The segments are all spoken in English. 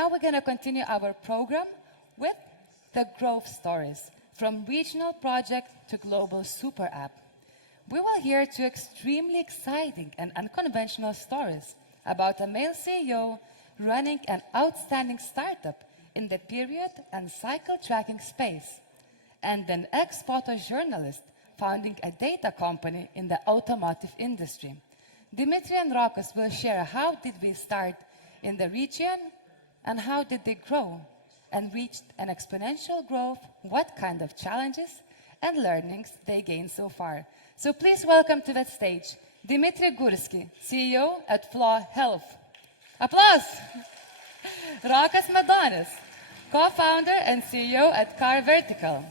now we're going to continue our program with the growth stories, from regional project to global super app. We will hear two extremely exciting and unconventional stories about a male CEO running an outstanding startup in the period and cycle tracking space, and an ex-photojournalist founding a data company in the automotive industry. Dmitry and Rokas will share how did we start in the region and how did they grow and reached an exponential growth, what kind of challenges and learnings they gained so far. So please welcome to the stage Dmitry Gurski, CEO at Flaw Health. Applause! Rokas Medonis, co-founder and CEO at carVertical.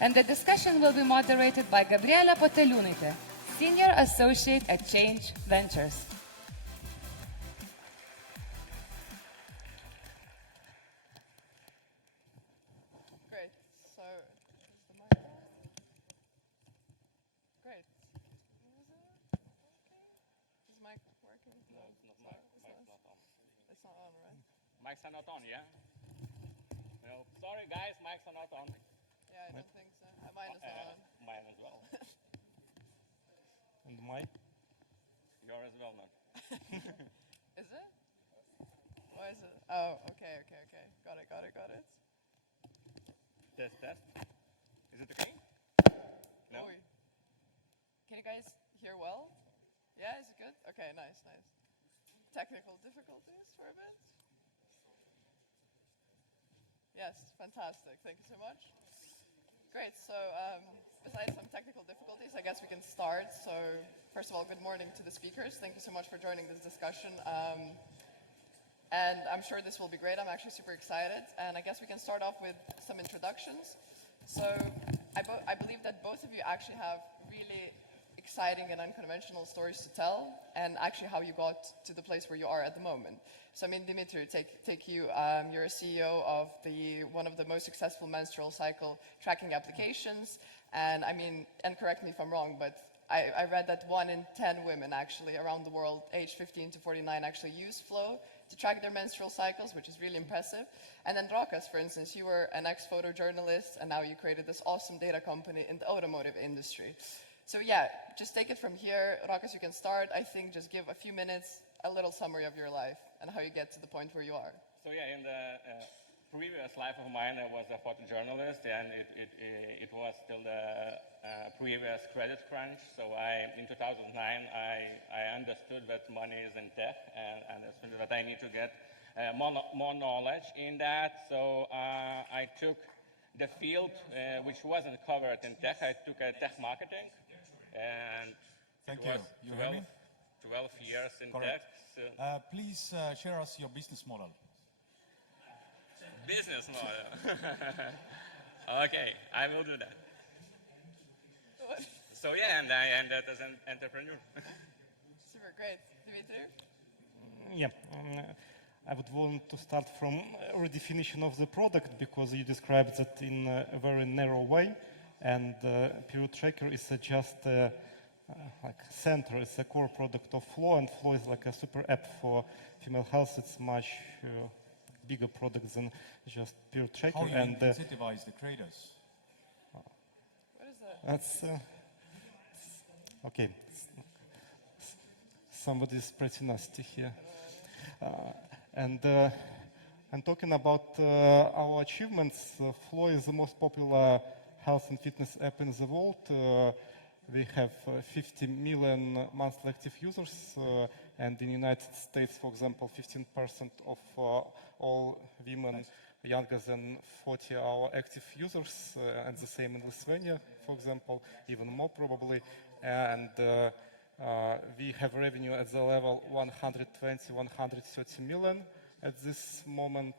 And the discussion will be moderated by Gabrielė Poteliūnaitė, Senior Associate at Change Ventures. Great. So, is the mic on? Great. Okay. Is the mic working? No, it's not. Mic's not on. It's not on, right? Mics are not on, yeah? Well, sorry guys, mics are not on. Yeah, I don't think so. Mine is not on. Mine as well. And mic? Yours as well, man. Is it? Why is it? Oh, okay. Got it. Test. Is it okay? No? Oh, can you guys hear well? Yeah, is it good? Okay, nice. Technical difficulties for a bit? Yes, fantastic. Thank you so much. Great. So, besides some technical difficulties, I guess we can start. So, first of all, good morning to the speakers. Thank you so much for joining this discussion. And I'm sure this will be great. I'm actually super excited. And I guess we can start off with some introductions. So, I believe that both of you actually have really exciting and unconventional stories to tell, and actually how you got to the place where you are at the moment. So, I mean, Dmitry, take you. You're a CEO of one of the most successful menstrual cycle tracking applications. And I mean, and correct me if I'm wrong, but I read that 1 in 10 women actually around the world, aged 15 to 49, actually use Flow to track their menstrual cycles, which is really impressive. And then Rokas, for instance, you were an ex-photojournalist, and now you created this awesome data company in the automotive industry. So yeah, just take it from here. Rokas, you can start. I think just give a few minutes, a little summary of your life and how you get to the point where you are. So yeah, in the previous life of mine, I was a photojournalist, and it was still the previous credit crunch. So in 2009, I understood that money is in tech, and understood that I need to get more knowledge in that. So I took the field which wasn't covered in tech. I took tech marketing, and Thank it was you. You hear me? 12 years in Correct. tech. So Please share us your business model. business model. Okay, I will do that. So yeah, and I ended as an entrepreneur. Super great. Dmitry? Yeah, I would want to start from a redefinition of the product, because you described that in a very narrow way, and period tracker is just like center. It's a core product of Flow, and Flow is like a super app for female health. It's much bigger product than just period tracker. How do you incentivize the creators? What is that? That's okay. Somebody's pretty nasty here. And talking about our achievements, Flow is the most popular health and fitness app in the world. We have 50 million monthly active users, and in the United States, for example, 15% of all women younger than 40 are our active users, and the same in Lithuania, for example, even more probably. And we have revenue at the level 120, 130 million at this moment.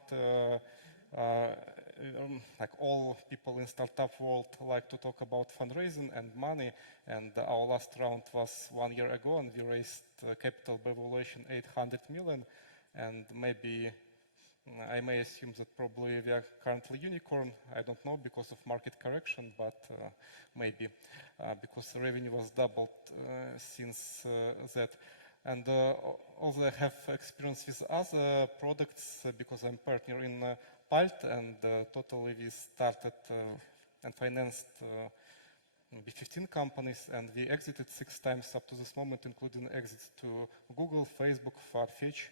Like all people in startup world like to talk about fundraising and money, and our last round was 1 year ago, and we raised capital by valuation 800 million, and maybe I may assume that probably we are currently unicorn. I don't know, because of market correction, but maybe because the revenue was doubled since that. And also I have experience with other products because I'm partner in Palt, and totally we started and financed maybe 15 companies, and we exited 6 times up to this moment, including exits to Google, Facebook, Farfetch,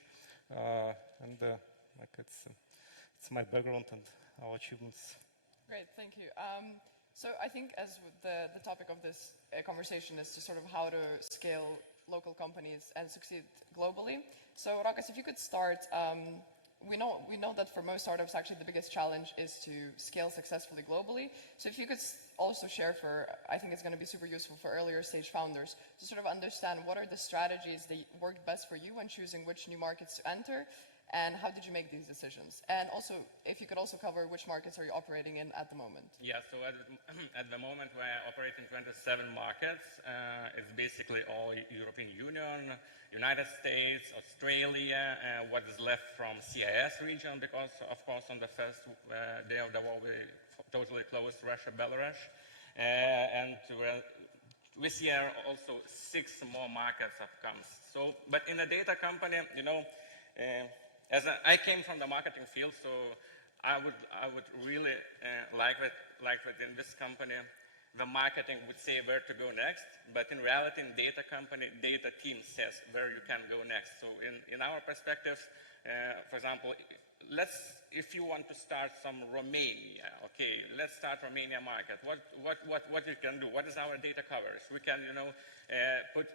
and like it's my background and our achievements. Great, thank you. So I think as the topic of this conversation is to sort of how to scale local companies and succeed globally. So Rokas, if you could start, we know that for most startups actually the biggest challenge is to scale successfully globally. So if you could also share I think it's going to be super useful for earlier stage founders to sort of understand what are the strategies that worked best for you when choosing which new markets to enter, and how did you make these decisions? And also, if you could also cover which markets are you operating in at the moment? Yeah, so at the moment we operate in 27 markets. It's basically all European Union, United States, Australia, what is left from CIS region, because of course on the first day of the war we totally closed Russia, Belarus. And we see also 6 more markets have come. So, but in a data company, you know, I came from the marketing field, so I would really like that in this company, the marketing would say where to go next, but in reality, in data company, data team says where you can go next. So in our perspectives, for example, if you want to start some Romania, okay, let's start Romania market. What you can do? What is our data coverage? We can, you know, put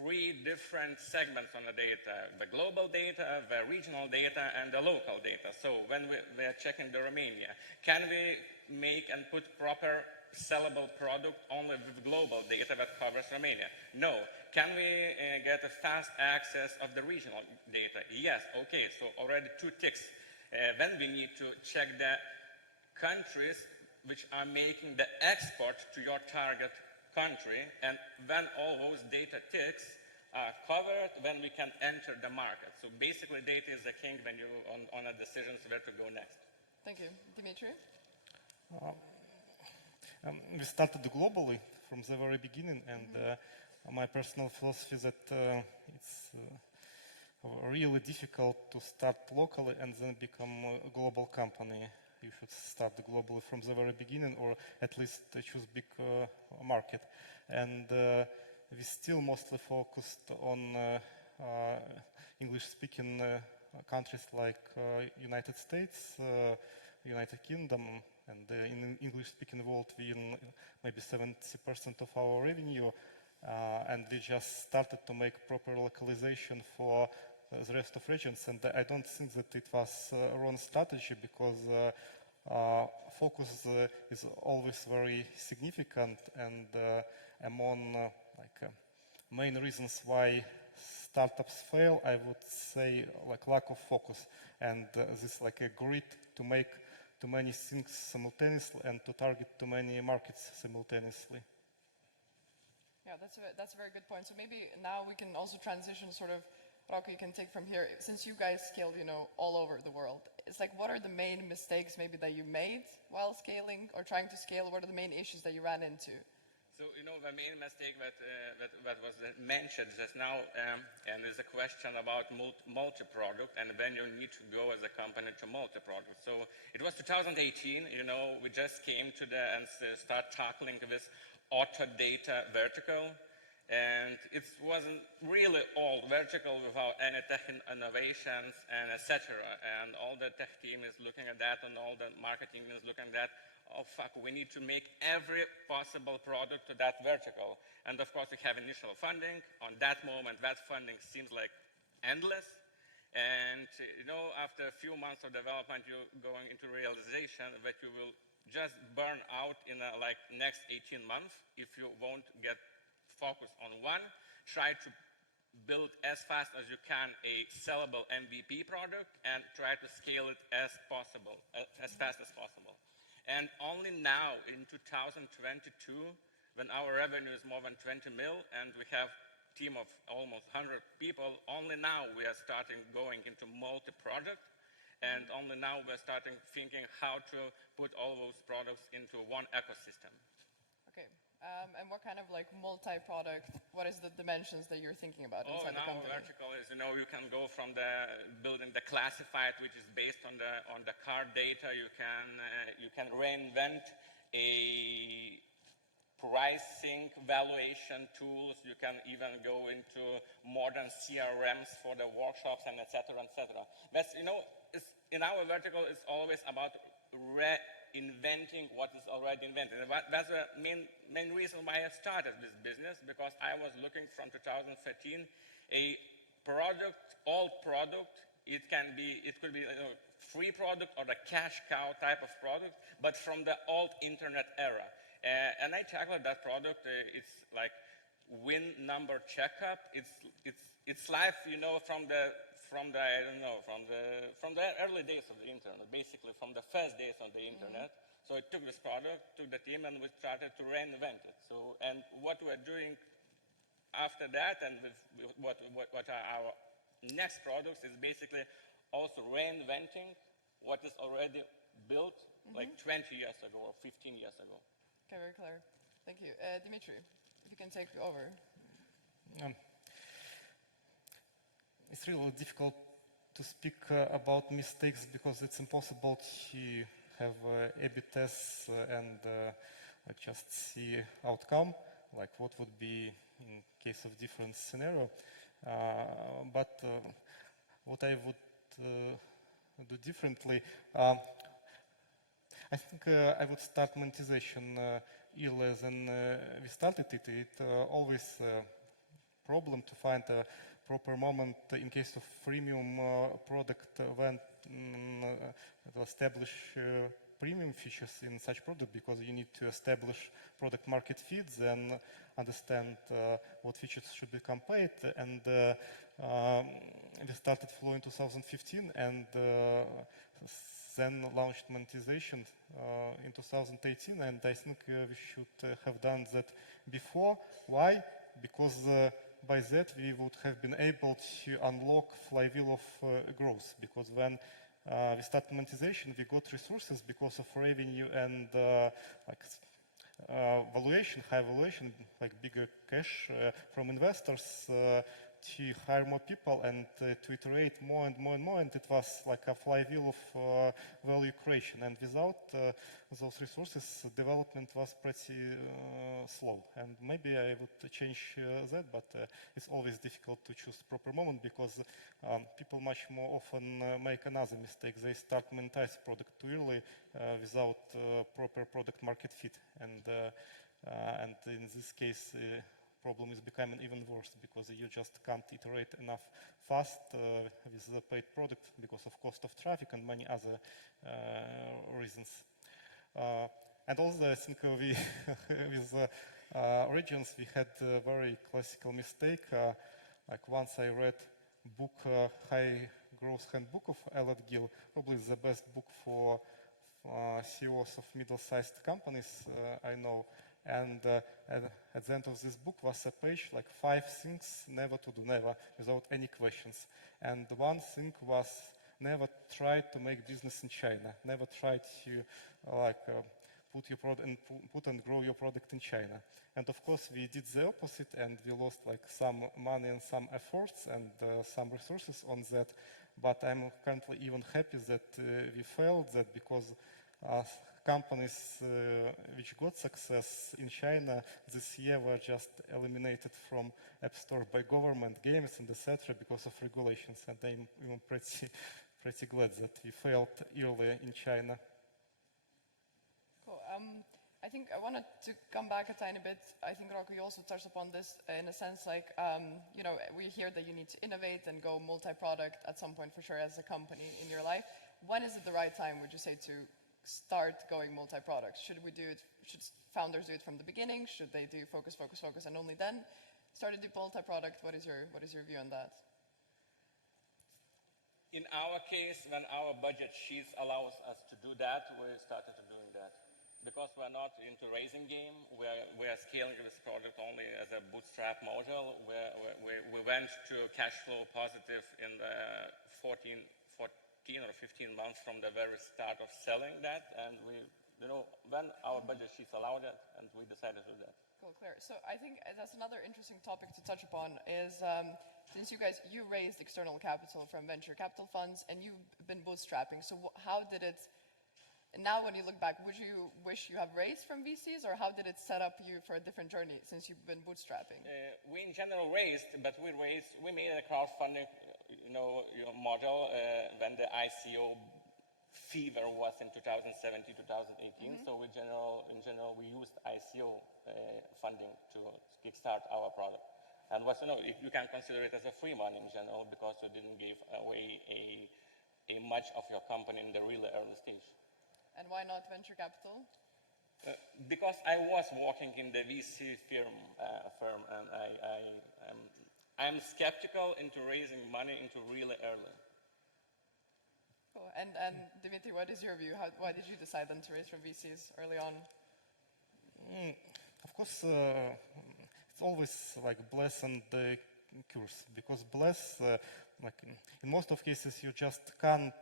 3 different segments on the data: the global data, the regional data, and the local data. So when we are checking the Romania, can we make and put proper sellable product only with global data that covers Romania? No. Can we get a fast access of the regional data? Yes. Okay, so already 2 ticks. Then we need to check the countries which are making the export to your target country, and when all those data ticks are covered, then we can enter the market. So basically data is the king when you're on a decision where to go next. Thank you. Dmitry? We started globally from the very beginning, and my personal philosophy is that it's really difficult to start locally and then become a global company. You should start globally from the very beginning, or at least choose big market. And we still mostly focused on English-speaking countries like United States, United Kingdom, and in English-speaking world we in maybe 70% of our revenue, and we just started to make proper localization for the rest of regions. And I don't think that it was a wrong strategy, because focus is always very significant, and among main reasons why startups fail, I would say like lack of focus, and this like a grit to make too many things simultaneously and to target too many markets simultaneously. Yeah, that's a very good point. So maybe now we can also transition sort of, Roka, you can take from here. Since you guys scaled, you know, all over the world, it's like, what are the main mistakes maybe that you made while scaling or trying to scale? What are the main issues that you ran into? So, you know, the main mistake that was mentioned just now, and is a question about multi-product, and then you need to go as a company to multi-product. So it was 2018, you know, we just came to and start tackling this auto data vertical, and it wasn't really all vertical without any tech innovations and etc. And all the tech team is looking at that, and all the marketing is looking at that. Oh fuck, we need to make every possible product to that vertical. And of course we have initial funding. On that moment, that funding seems like endless. And you know, after a few months of development, you're going into realization that you will just burn out in like next 18 months if you won't get focused on one. Try to build as fast as you can a sellable MVP product and try to scale it as fast as possible. And only now in 2022, when our revenue is more than 20 mil and we have a team of almost 100 people, only now we are starting going into multi-product, and only now we're starting thinking how to put all those products into one ecosystem. Okay, And what kind of like multi-product, what is the dimensions that you're thinking about inside the now company? vertical is, you can go from the building the classified, which is based on the car data. You can reinvent a pricing valuation tools. You can even go into modern CRMs for the workshops and et cetera, et cetera. That's, it's, in our vertical, it's always about reinventing what is already invented. And that's the main reason why I started this business, because I was looking from 2013, a product, old product, it could be free product or the cash cow type of product, but from the old internet era. And I tackled that product. It's like win number checkup. It's life, from the early days of the internet, basically from the first days of the internet. So I took this product, took the team, and we started to reinvent it. So, and what we're doing after that, and with what are our next products, is basically also reinventing what is already built like 20 years ago or 15 years ago. Okay, very clear. Thank you. Dmitry, if you can take over. It's really difficult to speak about mistakes because it's impossible to have A/B tests and just see outcome, like what would be in case of different scenario. But what I would do differently, I think I would start monetization earlier than we started it. It's always a problem to find a proper moment in case of freemium product when to establish premium features in such product, because you need to establish product market fit and understand what features should become paid. And we started Flow in 2015 and then launched monetization in 2018, and I think we should have done that before. Why? Because by that we would have been able to unlock flywheel of growth, because when we started monetization, we got resources because of revenue and valuation, high valuation, like bigger cash from investors, to hire more people and to iterate more and more and more, and it was like a flywheel of value creation. And without those resources, development was pretty slow. And maybe I would change that, but it's always difficult to choose the proper moment, because people much more often make another mistake. They start monetize product too early without proper product market fit, and in this case, problem is becoming even worse, because you just can't iterate enough fast with the paid product because of cost of traffic and many other reasons. And also, I think we with regions we had a very classical mistake. Like once I read book High Growth Handbook of Elliot Gill, probably the best book for CEOs of middle-sized companies I know. And at the end of this book was a page like 5 things never to do, never, without any questions. And one thing was never try to make business in China, never try to put your product and put and grow your product in China. And of course we did the opposite, and we lost like some money and some efforts and some resources on that. But I'm currently even happy that we failed that, because companies which got success in China this year were just eliminated from App Store by government, games, and etc. because of regulations. And I'm even pretty glad that we failed earlier in China. Cool. I think I wanted to come back a tiny bit. I think, Rokas, you also touched upon this in a sense, like, we hear that you need to innovate and go multi-product at some point for sure as a company in your life. When is it the right time, would you say, to start going multi-product? Should founders do it from the beginning? Should they do focus, and only then start to do multi-product? What is your view on that? In our case, when our budget sheets allows us to do that, we started doing that. Because we're not into raising game, we're scaling this product only as a bootstrap module. We went to cash flow positive in the 14 or 15 months from the very start of selling that, and when our budget sheets allowed it, and we decided to do that. Cool, clear. So I think that's another interesting topic to touch upon is since you raised external capital from venture capital funds and you've been bootstrapping. So how did it, now when you look back, would you wish you have raised from VCs or how did it set up you for a different journey since you've been bootstrapping? We in general raised, but we made a crowdfunding, model when the ICO fever was in 2017, 2018. So in general, we used ICO funding to kickstart our product. And you can consider it as a free money in general because you didn't give away a much of your company in the really early stage. And why not venture capital? Because I was working in the VC firm, and I'm skeptical into raising money into really early. Cool. And Dmitry, what is your view? Why did you decide then to raise from VCs early on? Of course, it's always like bless and curse, because bless, in most of cases, you just can't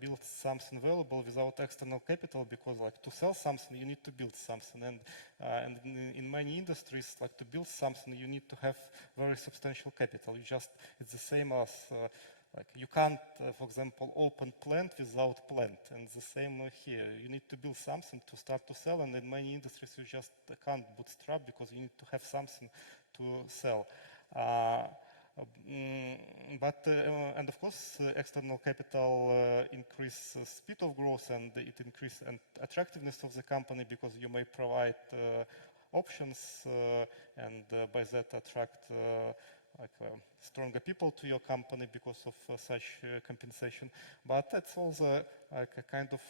build something valuable without external capital, because to sell something, you need to build something. And in many industries, to build something, you need to have very substantial capital. It's the same as, you can't, for example, open plant without plant. And the same here. You need to build something to start to sell, and in many industries, you just can't bootstrap because you need to have something to sell. And of course, external capital increase speed of growth, and it increase and attractiveness of the company because you may provide options and by that attract stronger people to your company because of such compensation. But that's also a kind of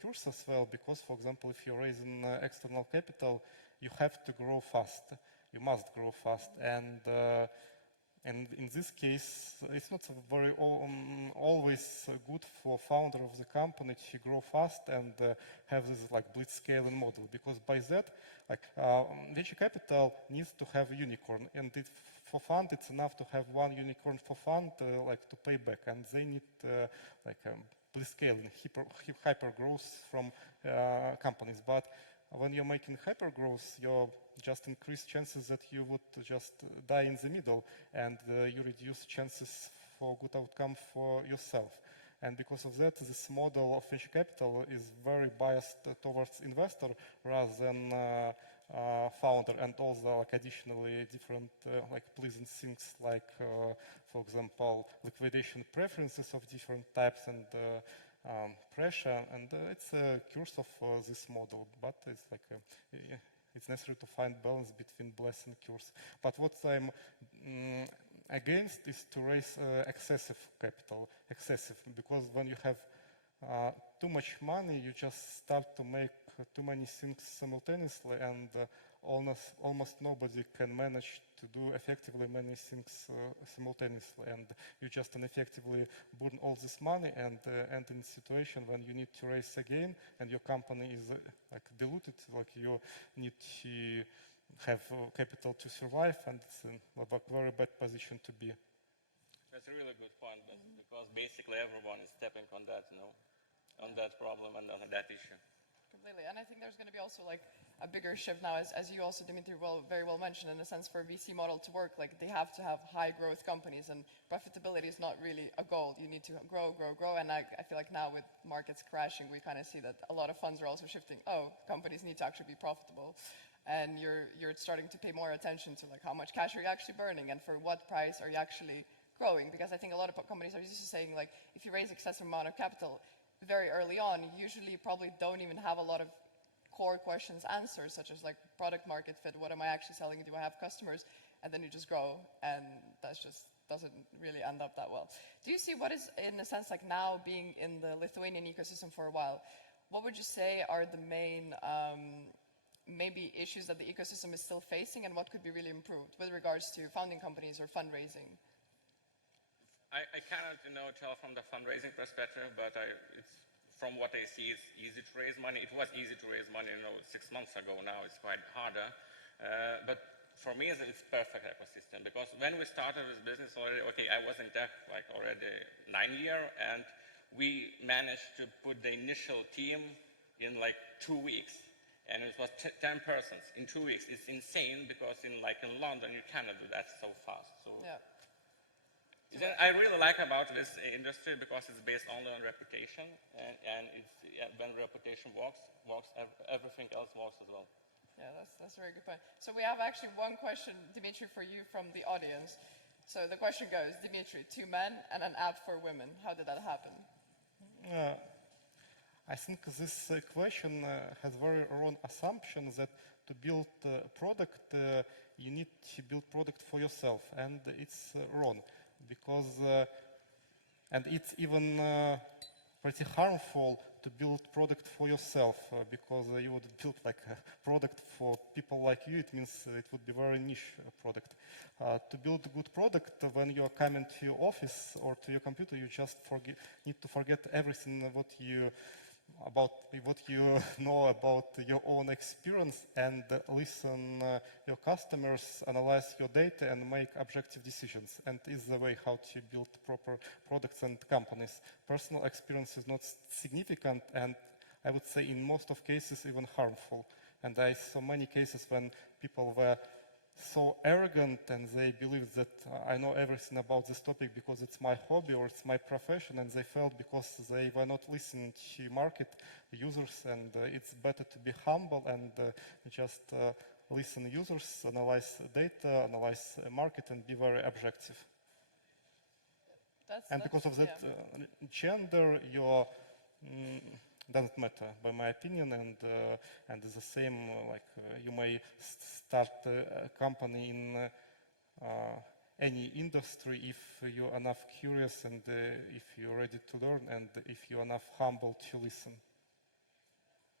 curse as well, because, for example, if you're raising external capital, you have to grow fast. You must grow fast, and in this case, it's not very always good for founder of the company to grow fast and have this blitzscaling model, because by that, venture capital needs to have a unicorn, and for fund, it's enough to have one unicorn for fund, to pay back, and they need blitzscaling, hyper growth from companies. But when you're making hyper growth, you just increase chances that you would just die in the middle, and you reduce chances for good outcome for yourself. And because of that, this model of venture capital is very biased towards investor rather than founder, and also additionally different pleasant things for example, liquidation preferences of different types and pressure, and it's a curse of this model, but it's it's necessary to find balance between bless and curse. But what I'm against is to raise excessive capital, because when you have too much money, you just start to make too many things simultaneously, and almost nobody can manage to do effectively many things simultaneously, and you just ineffectively burn all this money and end in a situation when you need to raise again, and your company is diluted, you need to have capital to survive, and it's a very bad position to be. That's a really good point, because basically everyone is stepping on that, on that problem and on that issue. Completely, and I think there's going to be also a bigger shift now, as you also, Dmitry, very well mentioned, in the sense for a VC model to work, they have to have high growth companies, and profitability is not really a goal. You need to grow, and I feel like now with markets crashing, we kind of see that a lot of funds are also shifting. Companies need to actually be profitable, and you're starting to pay more attention to how much cash are you actually burning, and for what price are you actually growing? Because I think a lot of companies are used to saying if you raise excessive amount of capital very early on, you usually probably don't even have a lot of core questions answered, such as product market fit, what am I actually selling, do I have customers, and then you just grow, and that just doesn't really end up that well. Do you see what is, in a sense, now being in the Lithuanian ecosystem for a while, what would you say are the main maybe issues that the ecosystem is still facing, and what could be really improved with regards to founding companies or fundraising? I cannot, tell from the fundraising perspective, but it's from what I see, it's easy to raise money. It was easy to raise money, 6 months ago. Now it's quite harder. But for me, it's perfect ecosystem, because when we started this business already, I was in tech already 9 years, and we managed to put the initial team in 2 weeks. and it was 10 persons in 2 weeks. It's insane because in London you cannot do that so fast. So Yeah. I really like about this industry because it's based only on reputation, and it's, when reputation works, everything else works as well. Yeah, that's a very good point. So we have actually one question, Dmitry, for you from the audience. So the question goes, Dmitry, 2 men and an app for women. How did that happen? I think this question has very wrong assumption that to build a product, you need to build product for yourself, and it's wrong because, and it's even pretty harmful to build product for yourself because you would build like a product for people like you. It means it would be very niche product. To build a good product, when you are coming to your office or to your computer, you just need to forget everything what you know about your own experience and listen your customers, analyze your data and make objective decisions. And is the way how to build proper products and companies. Personal experience is not significant, and I would say in most of cases even harmful. And I saw many cases when people were so arrogant and they believed that I know everything about this topic because it's my hobby or it's my profession, and they felt because they were not listening to market users, and it's better to be humble and just listen users, analyze data, analyze market, and be very objective. And because of that, gender, your doesn't matter, by my opinion, and it's the same. You may start a company in any industry if you're enough curious and if you're ready to learn and if you're enough humble to listen.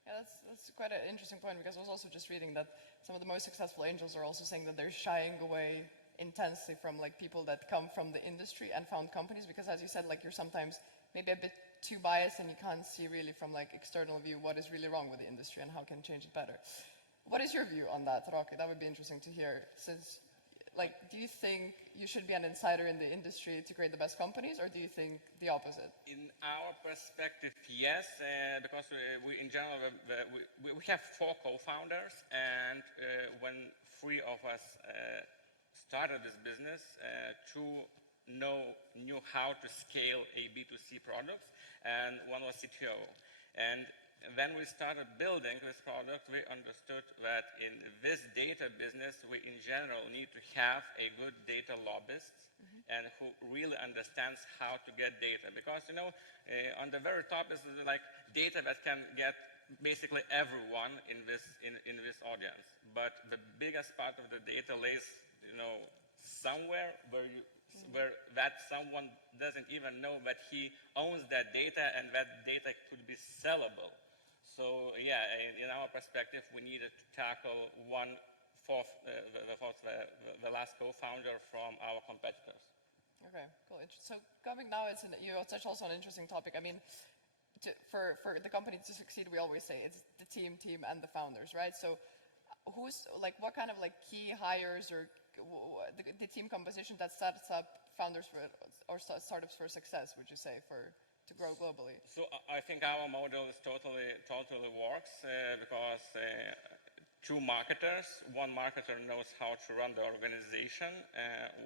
Yeah, that's quite an interesting point, because I was also just reading that some of the most successful angels are also saying that they're shying away intensely from people that come from the industry and found companies, because as you said, you're sometimes maybe a bit too biased and you can't see really from external view what is really wrong with the industry and how can change it better. What is your view on that, Rokas? That would be interesting to hear. Since, do you think you should be an insider in the industry to create the best companies, or do you think the opposite? In our perspective, yes, because we in general, we have 4 co-founders, and when 3 of us started this business, 2 knew how to scale a B2C product, and 1 was CTO. And when we started building this product, we understood that in this data business, we in general need to have a good data lobbyist and who really understands how to get data. Because, on the very top is data that can get basically everyone in this audience. But the biggest part of the data lays, somewhere where that someone doesn't even know that he owns that data and that data could be sellable. So yeah, in our perspective, we needed to tackle the last co-founder from our competitors. Okay, cool. So coming now, you touched also on an interesting topic. I mean, for the company to succeed, we always say it's the team, and the founders, right? So what kind of key hires or the team composition that sets up founders or startups for success, would you say, to grow globally? So I think our model is totally works because 2 marketers. 1 marketer knows how to run the organization,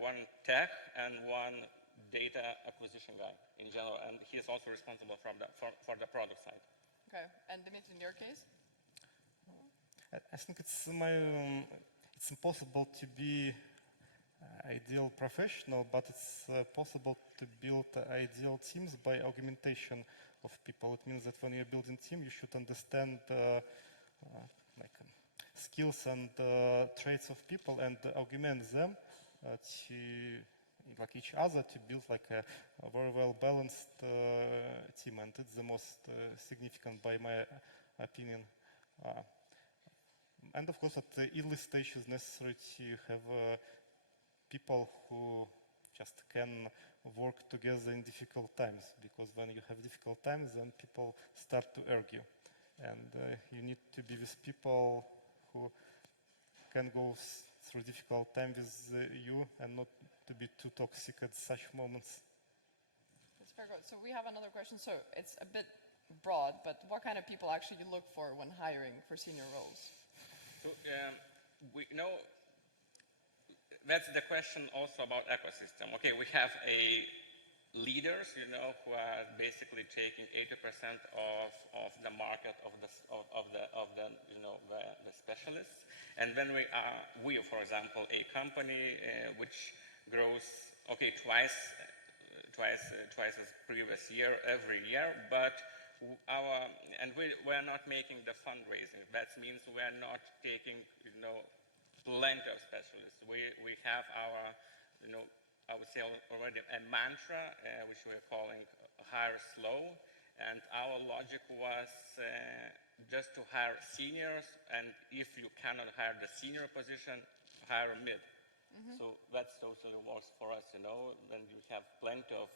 1 tech, and 1 data acquisition guy in general, and he is also responsible for the product side. Okay, and Dmitry, in your case? I think it's impossible to be ideal professional, but it's possible to build ideal teams by augmentation of people. It means that when you're building team, you should understand skills and traits of people and augment them to each other to build a very well balanced team, and it's the most significant by my opinion. And of course, at the early stage, it's necessary to have people who just can work together in difficult times, because when you have difficult times, then people start to argue. And you need to be with people who can go through difficult time with you and not to be too toxic at such moments. That's very good. So we have another question. So it's a bit broad, but what kind of people actually you look for when hiring for senior roles? So we know that's the question also about ecosystem. Okay, we have leaders, you know, who are basically taking 80% of the market of the you know, the specialists. And then we, for example, a company which grows, okay, twice as previous year every year, but we're not making the fundraising. That means we're not taking, you know, plenty of specialists. We have our, you know, I would say already a mantra, which we're calling hire slow. And our logic was just to hire seniors, and if you cannot hire the senior position, hire mid. So that's totally works for us, you know, and you have plenty of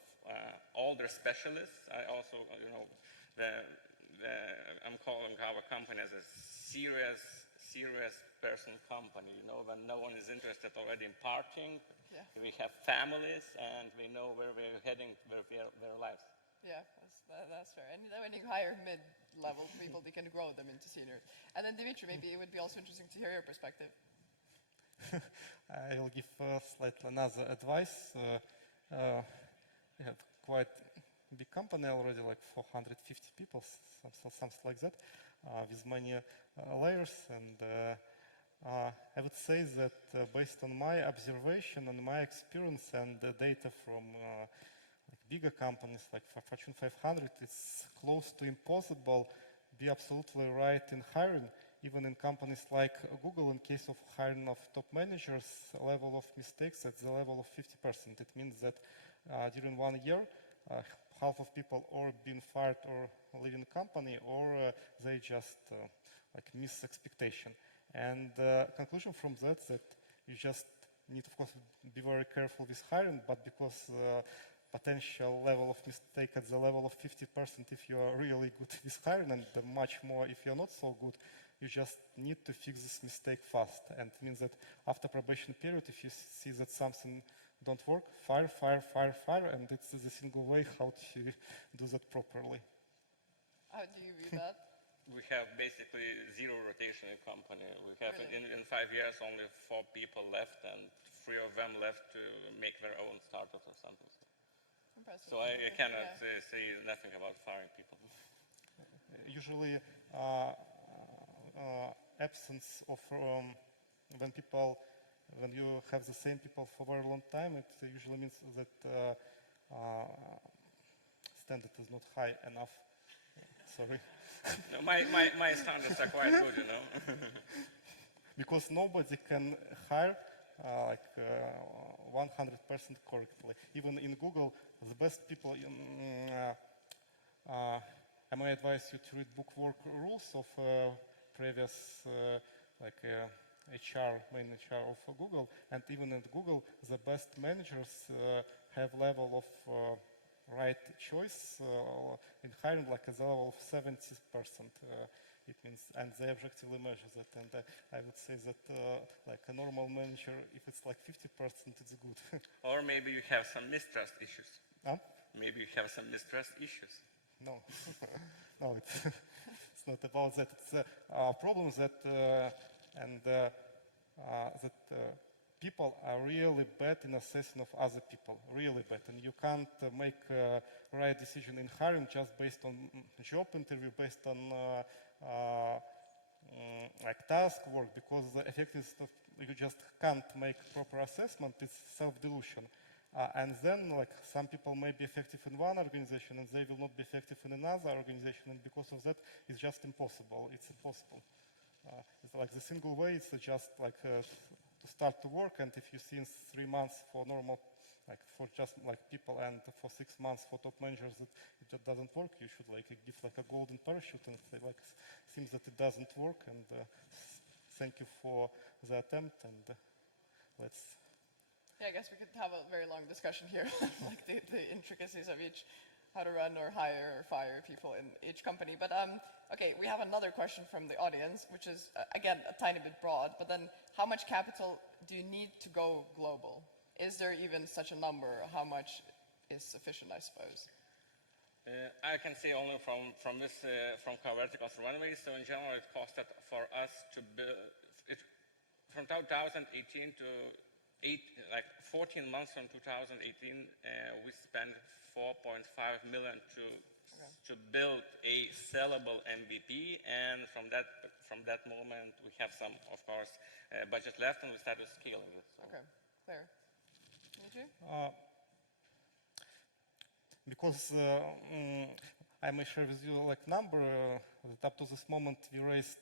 older specialists. I also, you know, I'm calling our company as a serious person company, you know, when no one is interested already in partying. Yeah. We have families, and we know where we're heading with their lives. Yeah, that's fair. And when you hire mid-level people, they can grow them into seniors. And then Dmitry, maybe it would be also interesting to hear your perspective. I will give slightly another advice. We have quite big company already, like 450 people, something like that, with many layers. And I would say that based on my observation and my experience and the data from like bigger companies like Fortune 500, it's close to impossible be absolutely right in hiring. Even in companies like Google, in case of hiring of top managers, the level of mistakes at the level of 50%. It means that during 1 year, half of people or being fired or leaving the company, or they just like miss expectation. And conclusion from that you just need, of course, be very careful with hiring, but because potential level of mistake at the level of 50% if you are really good with hiring, and much more if you're not so good, you just need to fix this mistake fast. And it means that after probation period, if you see that something don't work, fire, and it's the single way how to do that properly. How do you view that? We have basically zero rotation in company. We have Really? in 5 years only 4 people left, and 3 of them left to make their own startups or something. Impressive. So I cannot say nothing about firing people. Usually, absence of when you have the same people for a very long time, it usually means that standard is not high enough. Sorry. No, my standards are quite good, you know. Because nobody can hire 100% correctly. Even in Google, the best people, I may advise you to read book work rules of previous main HR of Google. And even at Google, the best managers have level of right choice in hiring like at the level of 70%. It means, and they objectively measure that. And I would say that like a normal manager, if it's like 50%, it's good. Or maybe you have some mistrust issues. Huh? Maybe you have some mistrust issues. No, no, it's not about that. It's problems that people are really bad in assessing of other people, really bad. And you can't make a right decision in hiring just based on job interview, based on like task work, because the effectiveness of, you just can't make proper assessment. It's self-delusion. And then, like, some people may be effective in one organization and they will not be effective in another organization, and because of that, it's just impossible. It's impossible. It's like the single way. It's just like to start to work, and if you see in 3 months for normal, like for just like people, and for 6 months for top managers that it just doesn't work, you should like give like a golden parachute and say like, seems that it doesn't work, and thank you for the attempt, and let's. Yeah, I guess we could have a very long discussion here, like the intricacies of each, how to run or hire or fire people in each company. But okay, we have another question from the audience, which is, again, a tiny bit broad, but then how much capital do you need to go global? Is there even such a number? How much is sufficient, I suppose? I can say only from carVertical's runway. So in general, it costed for us to build it from 2018 to 14 months from 2018. We spent 4.5 million to build a sellable MVP, and from that moment, we have some, of course, budget left, and we started scaling it. So. Okay, clear. Dmitry? Because I may share with you like number that up to this moment we raised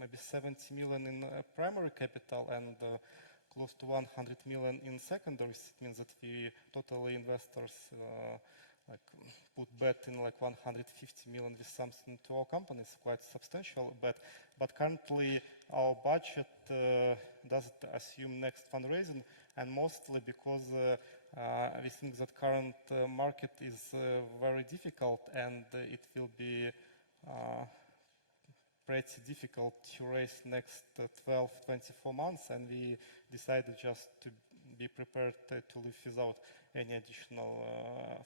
maybe 70 million in primary capital and close to 100 million in secondaries. It means that we totally investors like put bet in like 150 million with something to our company. It's quite substantial, but currently our budget doesn't assume next fundraising, and mostly because we think that current market is very difficult, and it will be pretty difficult to raise next 12-24 months, and we decided just to be prepared to live without any additional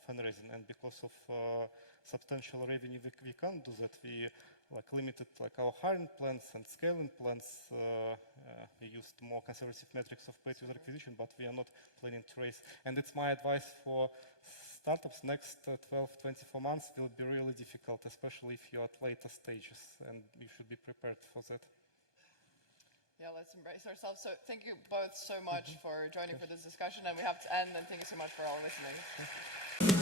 fundraising. And because of substantial revenue we can't do that, we like limited like our hiring plans and scaling plans. We used more conservative metrics of paid user acquisition, but we are not planning to raise. And it's my advice for startups: next 12-24 months will be really difficult, especially if you're at later stages, and you should be prepared for that. Yeah, let's embrace ourselves. So thank you both so much for joining for this discussion, and we have to end, and thank you so much for all listening.